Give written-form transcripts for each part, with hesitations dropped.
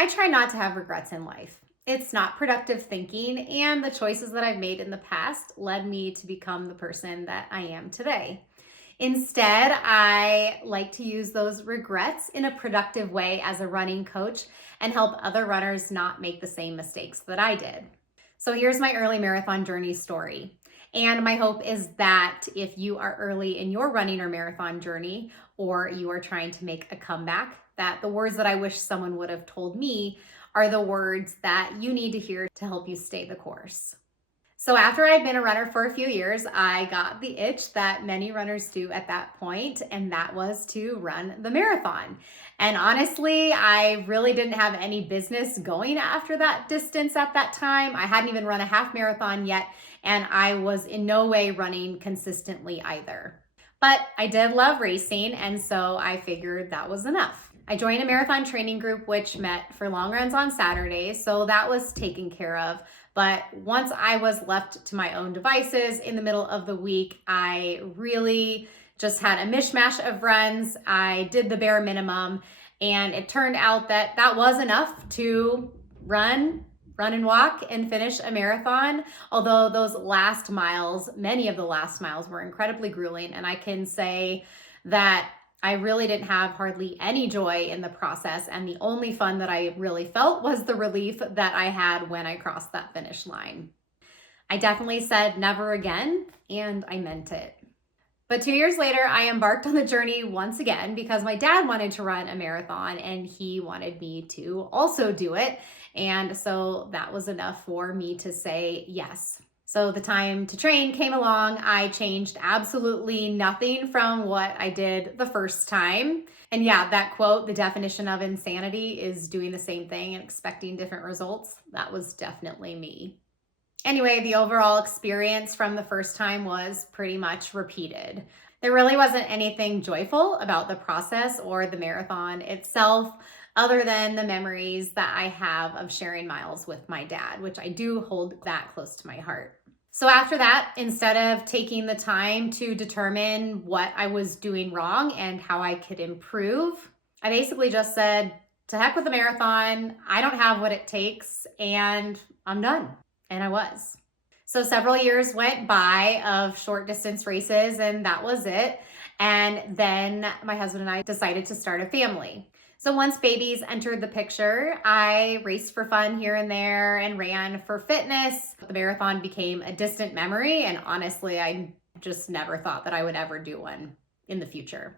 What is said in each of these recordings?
I try not to have regrets in life. It's not productive thinking, and the choices that I've made in the past led me to become the person that I am today. Instead, I like to use those regrets in a productive way as a running coach and help other runners not make the same mistakes that I did. So here's my early marathon journey story. And my hope is that if you are early in your running or marathon journey, or you are trying to make a comeback, that the words that I wish someone would have told me are the words that you need to hear to help you stay the course. So after I'd been a runner for a few years, I got the itch that many runners do at that point, and that was to run the marathon. And honestly, I really didn't have any business going after that distance at that time. I hadn't even run a half marathon yet, and I was in no way running consistently either. But I did love racing, and so I figured that was enough. I joined a marathon training group which met for long runs on Saturdays, so that was taken care of. But once I was left to my own devices in the middle of the week, I really just had a mishmash of runs. I did the bare minimum, and it turned out that that was enough to run and walk and finish a marathon. Although those last miles, many of the last miles were incredibly grueling. And I can say that I really didn't have hardly any joy in the process. And the only fun that I really felt was the relief that I had when I crossed that finish line. I definitely said never again, and I meant it. But 2 years later, I embarked on the journey once again because my dad wanted to run a marathon and he wanted me to also do it. And so that was enough for me to say yes. So the time to train came along. I changed absolutely nothing from what I did the first time. And yeah, that quote, the definition of insanity is doing the same thing and expecting different results. That was definitely me. Anyway, the overall experience from the first time was pretty much repeated. There really wasn't anything joyful about the process or the marathon itself, other than the memories that I have of sharing miles with my dad, which I do hold that close to my heart. So after that, instead of taking the time to determine what I was doing wrong and how I could improve, I basically just said, to heck with the marathon, I don't have what it takes, and I'm done. And I was. So several years went by of short distance races, and that was it. And then my husband and I decided to start a family. So once babies entered the picture, I raced for fun here and there and ran for fitness. The marathon became a distant memory, and honestly, I just never thought that I would ever do one in the future.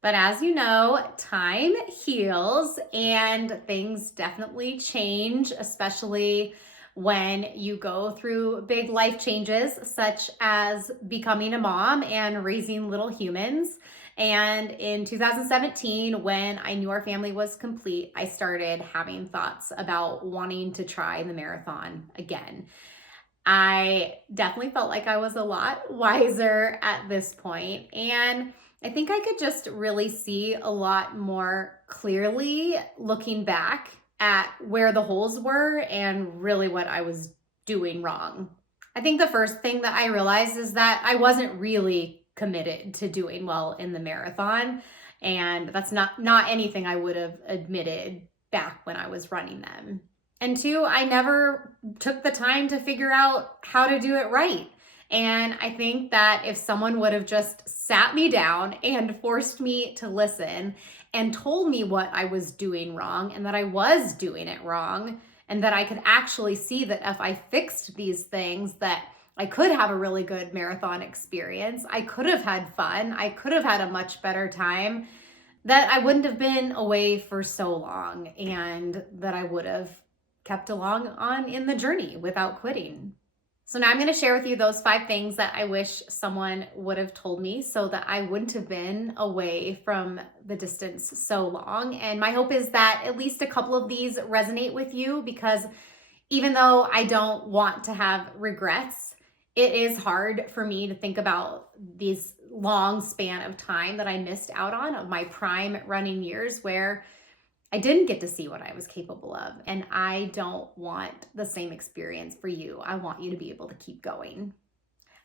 But as you know, time heals and things definitely change, especially when you go through big life changes, such as becoming a mom and raising little humans. And in 2017, when I knew our family was complete, I started having thoughts about wanting to try the marathon again. I definitely felt like I was a lot wiser at this point, and I think I could just really see a lot more clearly looking back at where the holes were and really what I was doing wrong. I think the first thing that I realized is that I wasn't really committed to doing well in the marathon, and that's not anything I would have admitted back when I was running them. And two, I never took the time to figure out how to do it right. And I think that if someone would have just sat me down and forced me to listen and told me what I was doing wrong and that I was doing it wrong, and that I could actually see that if I fixed these things, that I could have a really good marathon experience, I could have had fun, I could have had a much better time, that I wouldn't have been away for so long, and that I would have kept along on in the journey without quitting. So now I'm going to share with you those 5 things that I wish someone would have told me so that I wouldn't have been away from the distance so long. And my hope is that at least a couple of these resonate with you, because even though I don't want to have regrets, it is hard for me to think about these long span of time that I missed out on of my prime running years where I didn't get to see what I was capable of, and I don't want the same experience for you. I want you to be able to keep going.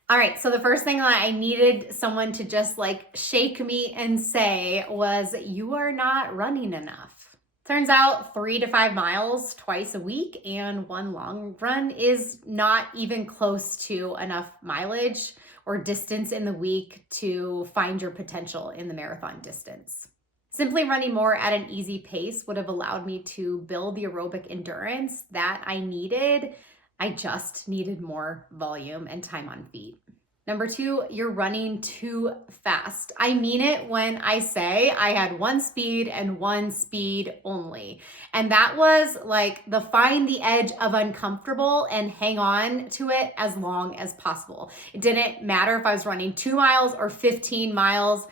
All right, so the first thing that I needed someone to just like shake me and say was, you are not running enough. Turns out 3 to 5 miles twice a week and one long run is not even close to enough mileage or distance in the week to find your potential in the marathon distance. Simply running more at an easy pace would have allowed me to build the aerobic endurance that I needed. I just needed more volume and time on feet. Number 2, you're running too fast. I mean it when I say I had one speed and one speed only. And that was like the find the edge of uncomfortable and hang on to it as long as possible. It didn't matter if I was running 2 miles or 15 miles.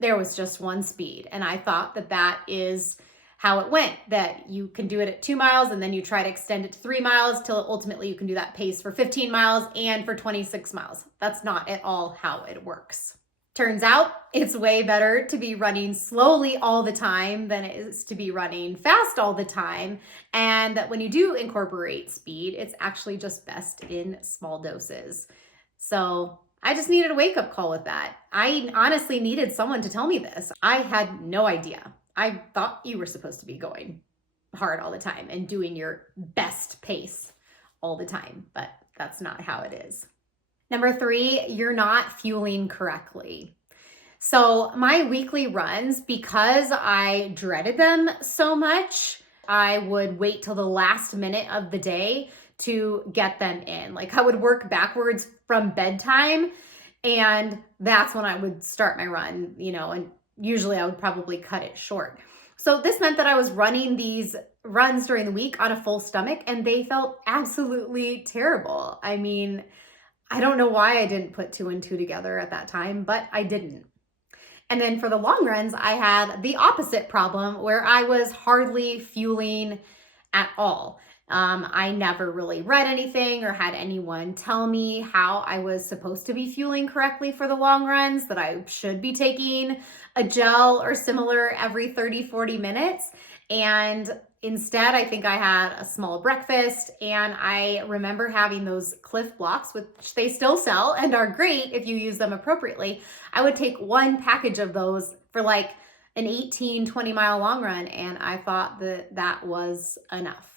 There was just one speed. And I thought that that is how it went, that you can do it at 2 miles and then you try to extend it to 3 miles till ultimately you can do that pace for 15 miles and for 26 miles. That's not at all how it works. Turns out it's way better to be running slowly all the time than it is to be running fast all the time. And that when you do incorporate speed, it's actually just best in small doses. So I just needed a wake-up call with that. I honestly needed someone to tell me this. I had no idea. I thought you were supposed to be going hard all the time and doing your best pace all the time, but that's not how it is. Number 3, you're not fueling correctly. So my weekly runs, because I dreaded them so much, I would wait till the last minute of the day to get them in. Like I would work backwards from bedtime, and that's when I would start my run, and usually I would probably cut it short. So this meant that I was running these runs during the week on a full stomach, and they felt absolutely terrible. I mean, I don't know why I didn't put 2 and 2 together at that time, but I didn't. And then for the long runs, I had the opposite problem where I was hardly fueling at all. I never really read anything or had anyone tell me how I was supposed to be fueling correctly for the long runs, that I should be taking a gel or similar every 30, 40 minutes. And instead, I think I had a small breakfast, and I remember having those Cliff Blocks, which they still sell and are great if you use them appropriately. I would take one package of those for like an 18, 20-mile long run, and I thought that that was enough.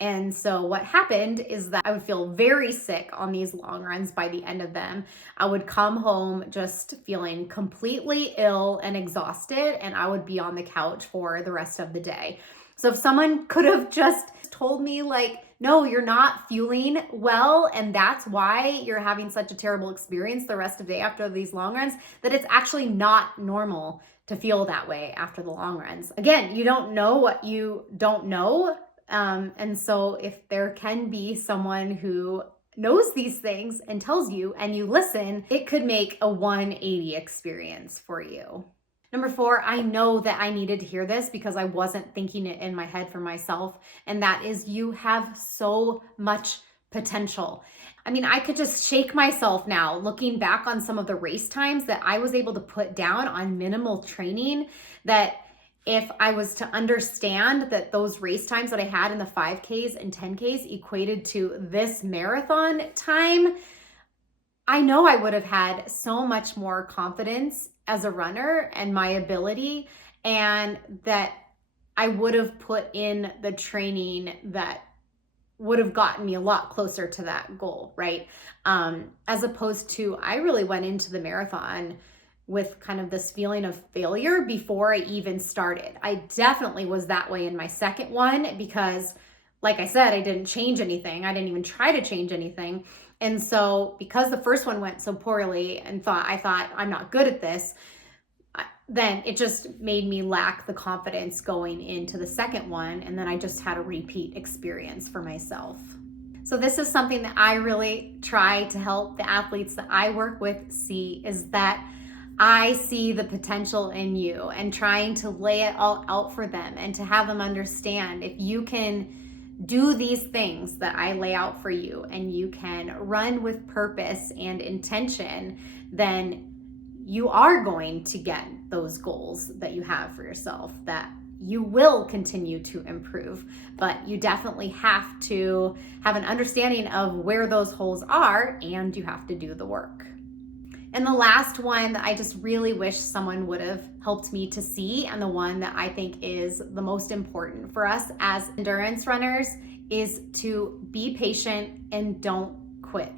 And so what happened is that I would feel very sick on these long runs by the end of them. I would come home just feeling completely ill and exhausted, and I would be on the couch for the rest of the day. So if someone could have just told me like, no, you're not fueling well, and that's why you're having such a terrible experience the rest of the day after these long runs, that it's actually not normal to feel that way after the long runs. Again, you don't know what you don't know. And so if there can be someone who knows these things and tells you and you listen, it could make a 180 experience for you. Number 4, I know that I needed to hear this because I wasn't thinking it in my head for myself. And that is, you have so much potential. I mean, I could just shake myself now looking back on some of the race times that I was able to put down on minimal training, that if I was to understand that those race times that I had in the 5Ks and 10Ks equated to this marathon time, I know I would have had so much more confidence as a runner and my ability, and that I would have put in the training that would have gotten me a lot closer to that goal, right? As opposed to, I really went into the marathon with kind of this feeling of failure before I even started. I definitely was that way in my second one because, like I said, I didn't change anything. I didn't even try to change anything. And so because the first one went so poorly and I thought I'm not good at this, then it just made me lack the confidence going into the second one. And then I just had a repeat experience for myself. So this is something that I really try to help the athletes that I work with see, is that I see the potential in you, and trying to lay it all out for them and to have them understand, if you can do these things that I lay out for you and you can run with purpose and intention, then you are going to get those goals that you have for yourself, that you will continue to improve. But you definitely have to have an understanding of where those holes are, and you have to do the work. And the last one that I just really wish someone would have helped me to see, and the one that I think is the most important for us as endurance runners, is to be patient and don't quit.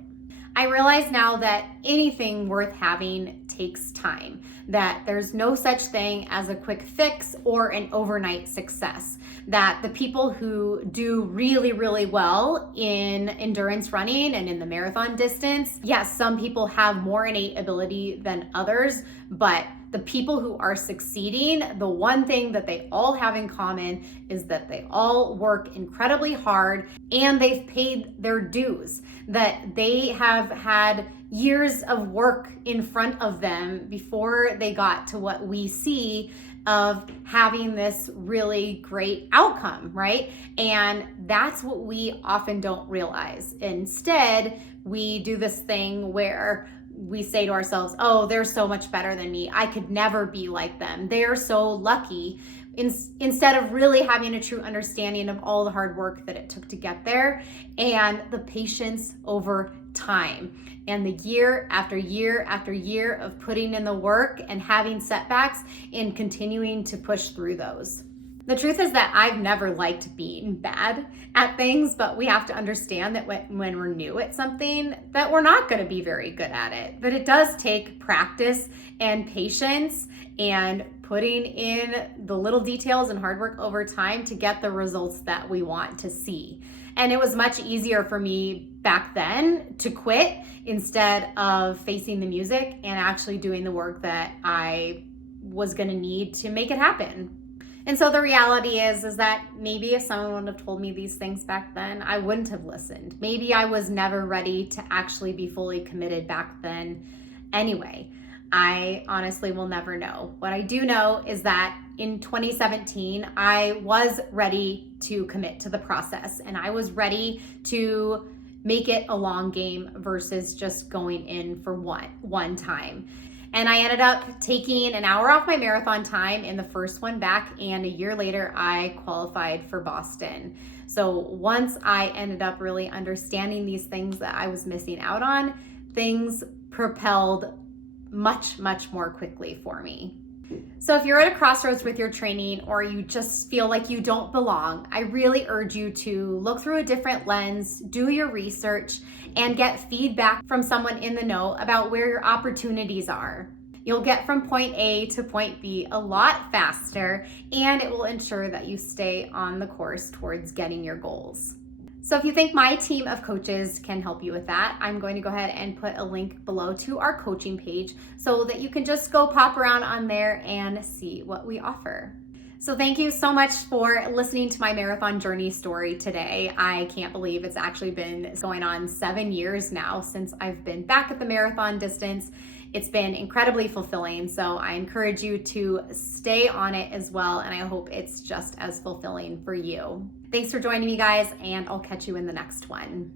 I realize now that anything worth having takes time, that there's no such thing as a quick fix or an overnight success, that the people who do really, really well in endurance running and in the marathon distance, yes, some people have more innate ability than others, but the people who are succeeding, the one thing that they all have in common is that they all work incredibly hard and they've paid their dues, that they have had years of work in front of them before they got to what we see of having this really great outcome, right? And that's what we often don't realize. Instead, we do this thing where we say to ourselves, oh, they're so much better than me. I could never be like them. They're so lucky. Instead of really having a true understanding of all the hard work that it took to get there and the patience over time and the year after year after year of putting in the work and having setbacks and continuing to push through those. The truth is that I've never liked being bad at things, but we have to understand that when we're new at something, that we're not going to be very good at it. But it does take practice and patience and putting in the little details and hard work over time to get the results that we want to see. And it was much easier for me back then to quit instead of facing the music and actually doing the work that I was going to need to make it happen. And so the reality is that maybe if someone would have told me these things back then, I wouldn't have listened. Maybe I was never ready to actually be fully committed back then anyway. I honestly will never know. What I do know is that in 2017, I was ready to commit to the process and I was ready to make it a long game versus just going in for one time. And I ended up taking an hour off my marathon time in the first one back, and a year later, I qualified for Boston. So once I ended up really understanding these things that I was missing out on, things propelled much, much more quickly for me. So if you're at a crossroads with your training or you just feel like you don't belong, I really urge you to look through a different lens, do your research, and get feedback from someone in the know about where your opportunities are. You'll get from point A to point B a lot faster, and it will ensure that you stay on the course towards getting your goals. So if you think my team of coaches can help you with that, I'm going to go ahead and put a link below to our coaching page so that you can just go pop around on there and see what we offer. So thank you so much for listening to my marathon journey story today. I can't believe it's actually been going on 7 years now since I've been back at the marathon distance. It's been incredibly fulfilling, so I encourage you to stay on it as well, and I hope it's just as fulfilling for you. Thanks for joining me, guys, and I'll catch you in the next one.